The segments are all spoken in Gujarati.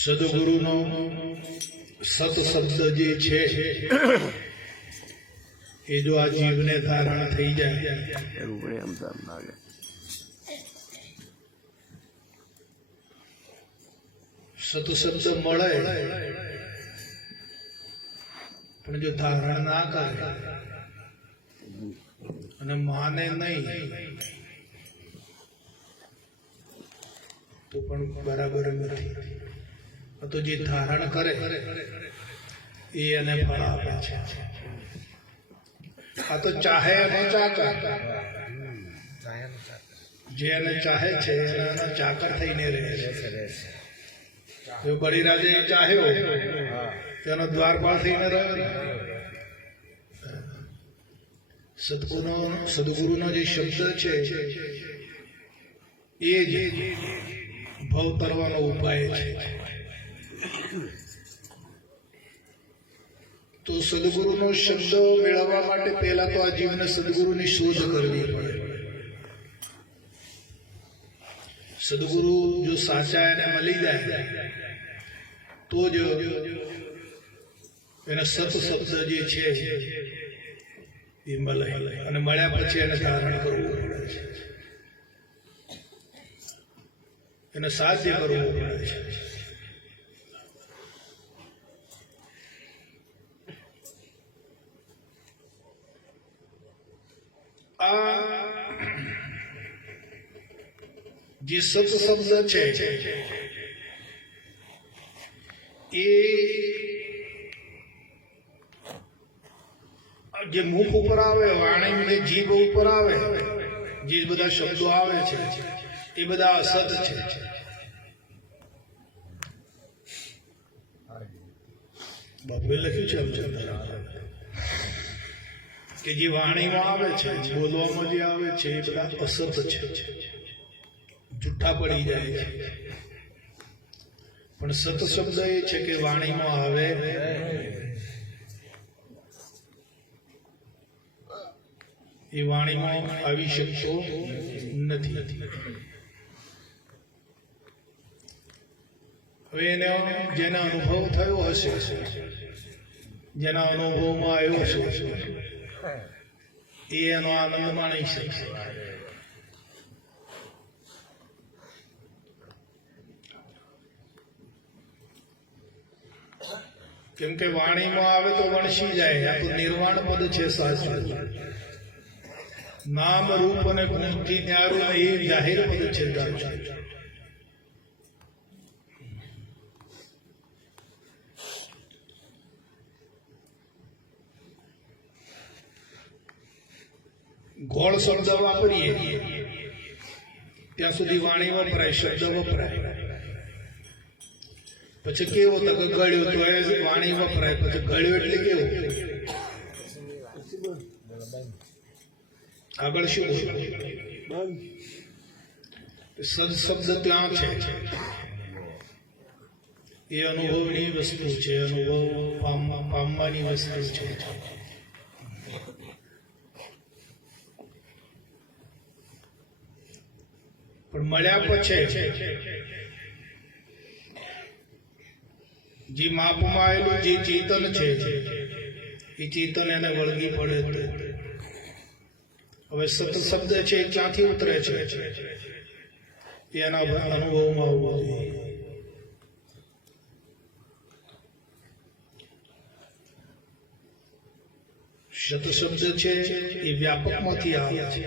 સદગુરુનો સત શબ્દ જે છે એ જો આ જીવને ધારણ થઈ જાય એવું એમ લાગે સત મળે. પણ જો ધારણ ના કરે અને માને નહીં, તો પણ બરાબર નથી. તો જે ધારણ કરે, એ એને ફળ આપે છે. આ તો ચાહે અને ચાકર જે એને ચાહે છે એના ચાકર થઈને રહે છે. જો બળીરાજે ચાહ્યો, તેનો દ્વારપાલ થઈને રહ્યો. સદગુરુનો સદગુરુનો જે શબ્દ છે, એ જ ભવ તરવાનો ઉપાય છે તો સદગુરુનો શબ્દ મેળવવા માટે પહેલા તો આ જીવને સદગુરુની શોધ કરવી પડે સદગુરુ જો સાચા એને મળી જાય, તો જ એને સત શબ્દ જે છે એ મળે. અને મળ્યા પછી એને ધારણ કરવું પડે છે. એને સાધ્ય કરવું પડે છે આ જે સત શબ્દ છે એ જે મુખ ઉપર આવે, વાણી જે જીભ ઉપર આવે, જે બધા શબ્દો આવે છે, એ બધા અસત છે. બાપુએ લખ્યું છે અમચંદ્ર કે જે વાણીમાં આવે છે, બોલવામાં જે આવે છે, એ બધા અસત છે. જુઠ્ઠા પડી જાય છે. પણ સત શબ્દ એ છે કે વાણીમાં આવે. એ વાણીમાં આવી શકતો નથી. હવે એને જેના અનુભવ થયો હશે, જેના અનુભવમાં આવ્યો છે, એ એનો આનંદ માણી શકશે. કેમ કે વાણીમાં આવે તો વણસી જાય, આ તો નિર્વાણ પદ છે શાસ્ત્ર નામ, રૂપ અને ગુણથી ન્યારું એ જાહેર પદ છે દાદા. ગોળ શબ્દ વાપરીએ, ત્યાં સુધી વાણી વપરાય, શબ્દ વપરાય પછી કેવો તો કે ગળ્યો તો એ વાણી વપરાય, પછી ગળ્યો એટલે કેવું? આગળ શું સદ શબ્દ ત્યાં છે? એ અનુભવની વસ્તુ છે, અનુભવ પામ- પામવાની વસ્તુ છે. પણ મળ્યા પછી જે માપમાં આવેલું જે ચેતન છે એ ચેતન એને વળગી પડે. હવે સત શબ્દ છે ક્યાંથી ઉતરે છે? એના અનુભવમાં આવવું જોઈએ શત શબ્દ છે એ વ્યાપકમાંથી આવે છે.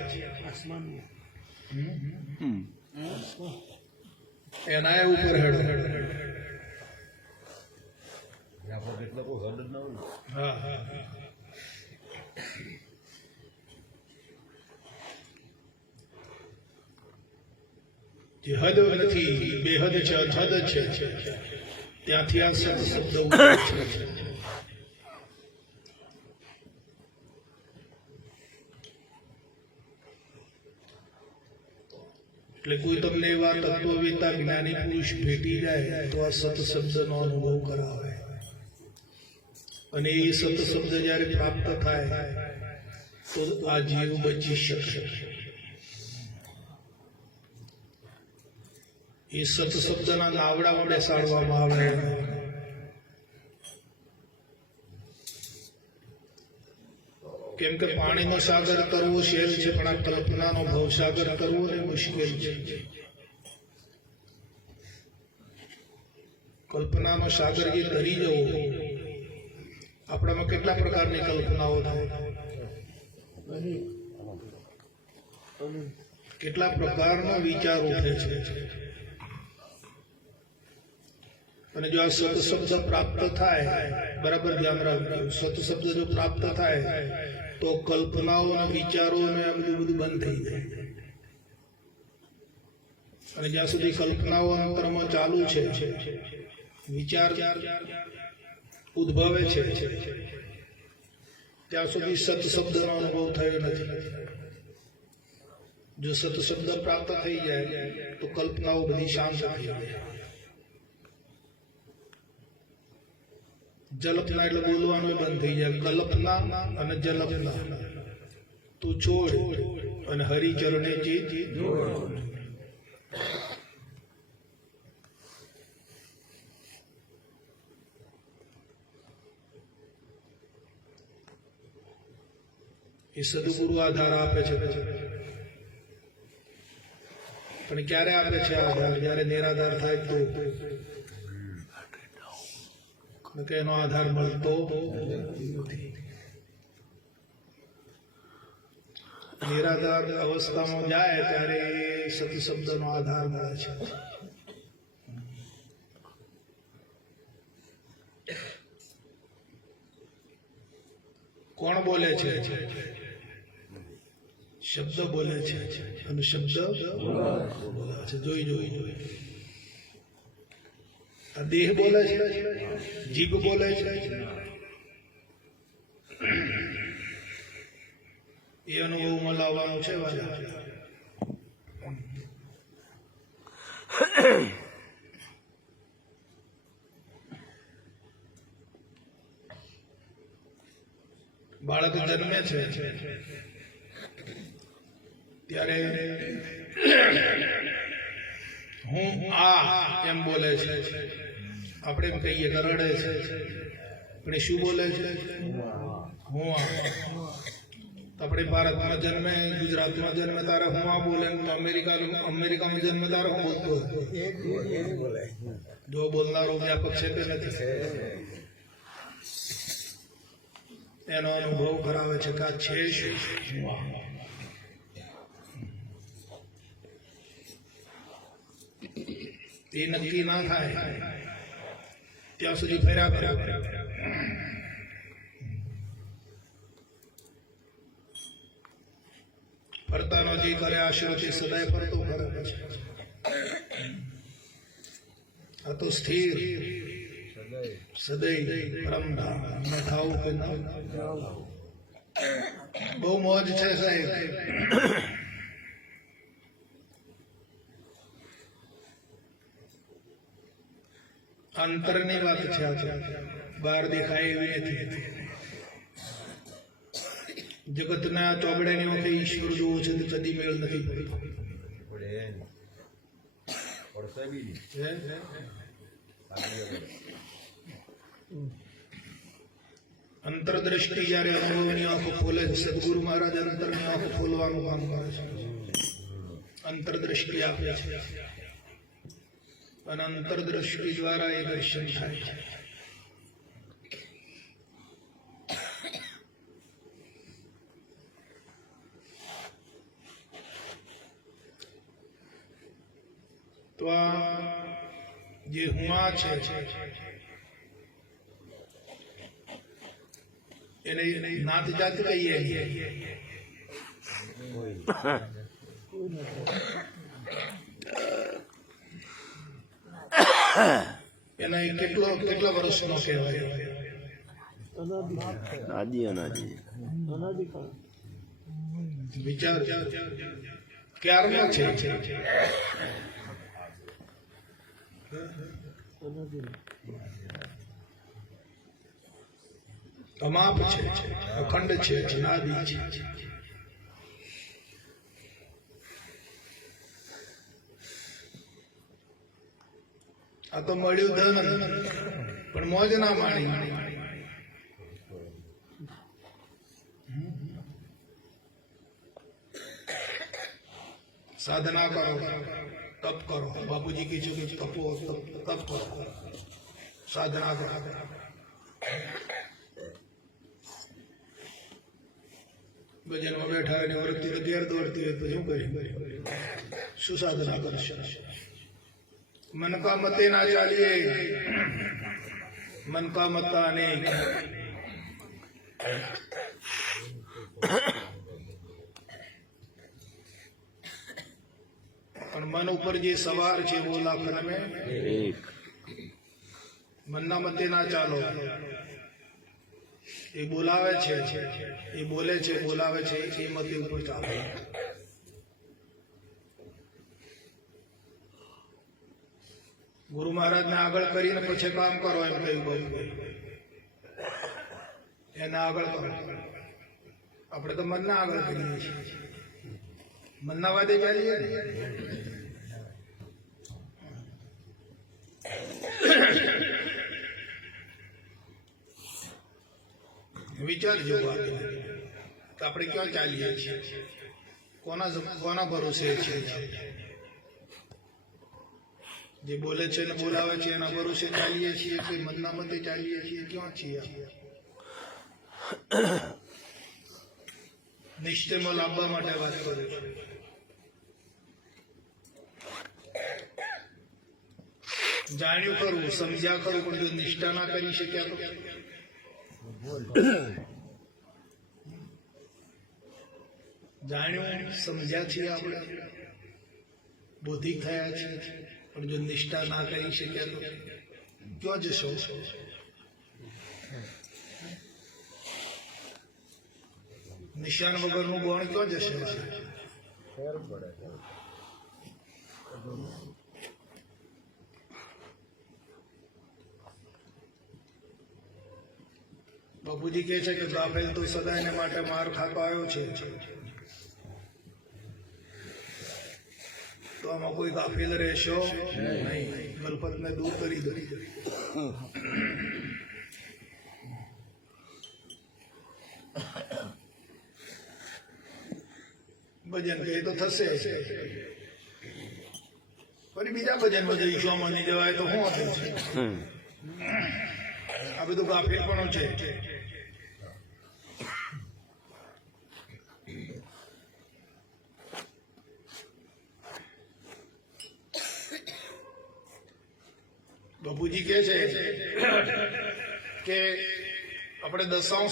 એના ઉપર હેડ. હા હા હા જે હદ નથી બેહદ છે અથદ છે ત્યાંથી આ સત શબ્દ ઉતરે છે એટલે કોઈ તમને એવા તત્વવેતા જ્ઞાની પુરુષ ભેટી જાય, તો આ સત શબ્દનો અનુભવ કરાવે. અને એ સત શબ્દ જ્યારે પ્રાપ્ત થાય, તો આ જીવ બચી શકશે. એ સત શબ્દના વડે સાડવામાં આવે. કેમ કે પાણીનો સાગર કરવો શેર છે, પણ આ કલ્પનાનો ભવસાગર કરવો ને મુશ્કેલ છે. કલ્પનાનો સાગર જે કરી જવો. આપણામાં કેટલા પ્રકારની કલ્પનાઓ થાય. કેટલા પ્રકારના વિચાર છે. અને જો આ સતશબ્દ પ્રાપ્ત થાય, બરાબર ધ્યાન રાખજો. સતશબ્દ જો પ્રાપ્ત થાય, તો કલ્પનાઓ અને વિચારો અને આ બધું બધું બંધ થઈ જાય. અને જ્યાં સુધી કલ્પનાઓ અંતરમાં ચાલુ છે, વિચાર ઉદ્ભવે છે. ત્યાં સુધી સત શબ્દનો અનુભવ થયો નથી. જો સત શબ્દ પ્રાપ્ત થઈ જાય, તો કલ્પનાઓ બધી શાંત થઈ જાય. જલપના એટલે બોલવાનું બંધ થઈ જાય. કલ્પના અને જલપના. તું છોડ અને હરિચરણે જીત. એ સદગુરુ આધાર આપે છે. પણ ક્યારે આપે છે આધાર? જયારે નિરાધાર થાય તો? એનો આધાર મળતો. નથી. નિરાધાર અવસ્થામાં જાય ત્યારે સત શબ્દનો આધાર મળે છે. કોણ બોલે છે? શબ્દ બોલે છે અને શબ્દ બોલે છે. જોઈ જોઈ જોઈ. આ દેહ બોલે છે, જીભ બોલે છે. એ અનુભવમાં લાવવાનું છે બાળક જન્મે છે. ત્યારે હું આ એમ બોલે છે. આપણે એમ કહીએ કે રડે છે. પણ શું બોલે છે? હું આ. આપણે ભારતમાં જન્મે, ગુજરાતમાં જન્મે, તારે હું આ બોલે તો અમેરિકા અમેરિકામાં જન્મે તારે હું બોલતો? જો બોલનારો વ્યાપક છે કે નથી? એનો અનુભવ કરાવે છે કે આ છે શું? હું આ. એ નક્કી ના થાય ત્યાં સુધી ફર્યા કરે ફરતાનો જે કરે આશરો તે સદાય ફરતો ફરે પછી આ તો સ્થિર સદૈવ પરમધામ ન થાવું કે ન બહુ મોજ છે સાહેબ અંતરની વાત છે આ બહાર દેખાય એવી નથી જગતના ચોગડાની વખતે ઈશ્વર જોવો છે તો કદી મેળ નથી પડતો હે? અંતરદ્રષ્ટિ જ્યારે અનુભવની આંખો ખોલે છે સદગુરુ મહારાજ અંતરની આંખો ખોલવાનું કામ કરે છે અંતરદ્રષ્ટિ આપે છે અને અંતરદ્રષ્ટિ દ્વારા એ દર્શન થાય છે તો આ જે હુમા છે એને નાત જાત કહીએ એના એ કેટલો કેટલા વર્ષનો કહેવાય? આદિ અનાદિ. વિચાર ક્યારનો છે? તમાપ છે અખંડ છે અનાદિ છે. આ તો મળ્યું ધન. પણ મોજ ના માણી. સાધના કરો, તપ કરો. બાપુજી કીધું કે તપો, તપ કરો. સાધના કરો. ભજનમાં બેઠા હોય ને વૃત્તિ અગિયાર દોડતી હોય તો શું કરી શું સાધના કરશે? મન કા મતે ના ચાલીએ મન કા મતા અનેક પણ મન ઉપર જે સવાર છે वो લાખન में એક મનના મતે ના ચાલો એ બોલાવે છે એ બોલે છે બોલાવે છે એ મતે ઉપર ચાલો ગુરુ મહારાજને આગળ કરીને પછી કામ કરો એમ કહ્યું બધું એને આગળ કરો આપણે તો મનના આગળ કરીએ છીએ. મનના વાદે ચાલીએ ને? વિચારજો આપણે ક્યાં ચાલીએ છીએ? કોના કોના ભરોસે છે જે બોલે છે ને બોલાવે છે, એના ભરોસે ચાલીએ છીએ, કે મનના મતે ચાલીએ છીએ, ક્યાં છીએ નિશ્ચયમાં લાવવા માટે વાત કરું છું. જાણ્યું ખરું, સમજ્યા ખરું, પણ જો નિષ્ઠા ના કરી શક્યા તો? જાણ્યું, સમજ્યા છીએ આપણે? બોધિક થયા છીએ? પણ જો નિષ્ઠા ના કરી શકે તો ક્યાં જશો? નિશાન વગરનું ગોણ ક્યાં જશે? બાપુજી કહે છે કે બાપેલ તો સદાયને માટે માર ખાતો આવ્યો છે. તો કોઈ ગાફેલ રહેશો? નહીં. ગલપતને દૂર કરી દરી ભજન કહે તો થશે. ફરી બીજા ભજનમાં જઈશું માની જવાય તો શું થશે આ બધું ગાફેલ પણ છે. બાપુજી કે છે કે આપણે દશાંશ